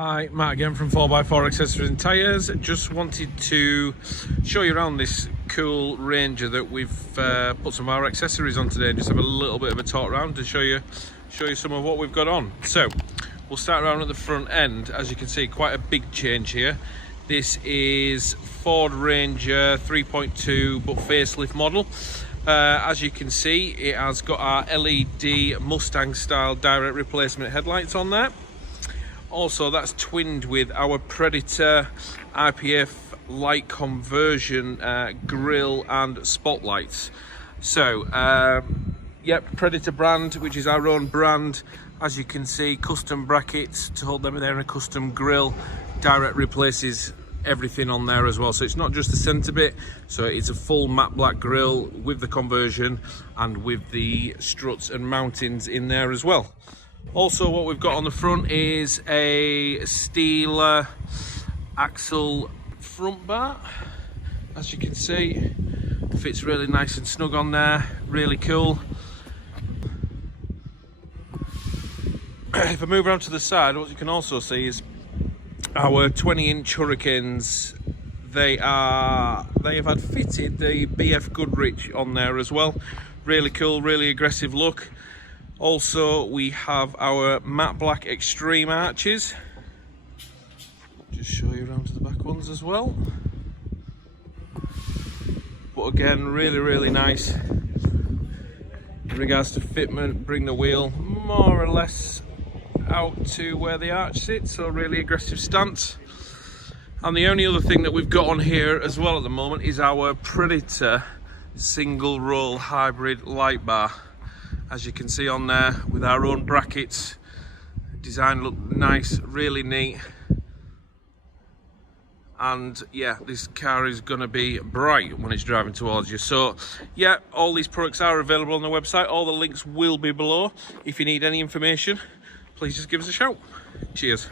Hi, Matt again from 4x4 Accessories and Tyres. Just wanted to show you around this cool Ranger that we've put some of our accessories on today, and just have a little bit of a talk around to show you some of what we've got on. So we'll start around at the front end. As you can see, quite a big change here. This is Ford Ranger 3.2 but facelift model. As you can see, it has got our LED Mustang style direct replacement headlights on there. Also, that's twinned with our Predator IPF light conversion grille and spotlights. So yep, Predator brand, which is our own brand. As you can see, custom brackets to hold them there, and a custom grille direct replaces everything on there as well. So it's not just the center bit, so it's a full matte black grille with the conversion and with the struts and mountings in there as well. Also, what we've got on the front is a steel axle front bar. As you can see, fits really nice and snug on there, really cool. If I move around to the side, what you can also see is our 20-inch Hurricanes. They have had fitted the BF Goodrich on there as well. Really cool, really aggressive look. Also, we have our matte black extreme arches. Just show you around to the back ones as well. But again, really nice. In regards to fitment, bring the wheel more or less out to where the arch sits, so really aggressive stance. And the only other thing that we've got on here as well at the moment is our Predator single roll hybrid light bar. As you can see on there, with our own brackets, design look nice, really neat. And yeah, this car is going to be bright when it's driving towards you. So yeah, all these products are available on the website. All the links will be below. If you need any information, please just give us a shout. Cheers.